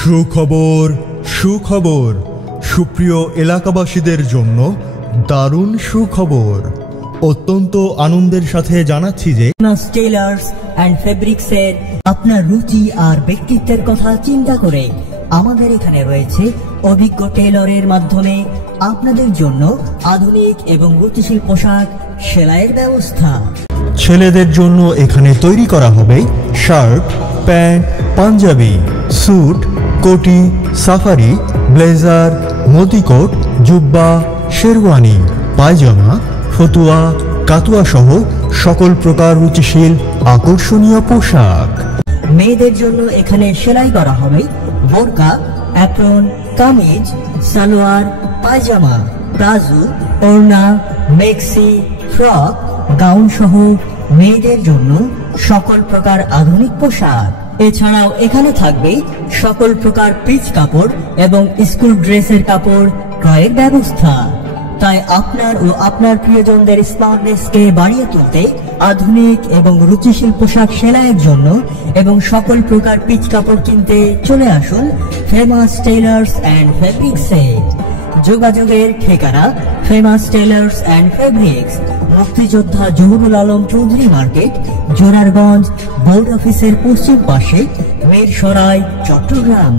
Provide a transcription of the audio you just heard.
সুখবর সুখবর সুপ্রিয় এলাকাবাসীদের জন্য দারুণ সুখবর। অত্যন্ত আনন্দের সাথে জানাচ্ছি যে ফেমাস টেইলার্স অ্যান্ড ফেব্রিক্সের আপনার রুচি আর ব্যক্তিত্বের কথা চিন্তা করে আমাদের এখানে রয়েছে অভিজ্ঞ টেইলরের মাধ্যমে আপনাদের জন্য আধুনিক এবং রুচিশীল পোশাক সেলাইয়ের ব্যবস্থা। ছেলেদের জন্য এখানে তৈরি করা হবে শার্ট, প্যান্ট, পাঞ্জাবি, স্যুট, কোটি, সাফারি, ব্লেজার, মতিকোট, জুব্বা, শেরওয়ানি, পায়জামা, ফতুয়া, কাতুয়া সহ সকল প্রকার রুচিশীল আকর্ষণীয় পোশাক। মেয়েদের জন্য এখানে সেলাই করা হবে বোরকা, অ্যাপ্রন, কামিজ, সালোয়ার, পায়জামা, প্লাজো, ওড়না, মেক্সি, ফ্রক, গাউন সহ মেয়েদের জন্য সকল প্রকার আধুনিক পোশাক। এছাড়াও এখানে থাকবে সকল প্রকার পিচ কাপড় এবং স্কুল ড্রেসের কাপড় ক্রয়ের ব্যবস্থা। তাই আপনার ও আপনার প্রিয়জনদের স্মার্টনেসকে বাড়িয়ে তুলতে আধুনিক এবং রুচিশীল পোশাক সেলাইয়ের জন্য এবং সকল প্রকার পিচ কাপড় কিনতে চলে আসুন ফেমাস টেইলার্স অ্যান্ড ফেব্রিক্সে। যোগাযোগের ঠিকানা ফেমাস টেইলার্স অ্যান্ড ফেব্রিক্স, মুক্তিযোদ্ধা জহুরুল আলম চৌধুরী মার্কেট, জোরারগঞ্জ, বোর্ড অফিসের পশ্চিম পাশে, মিরসরাই, চট্টগ্রাম।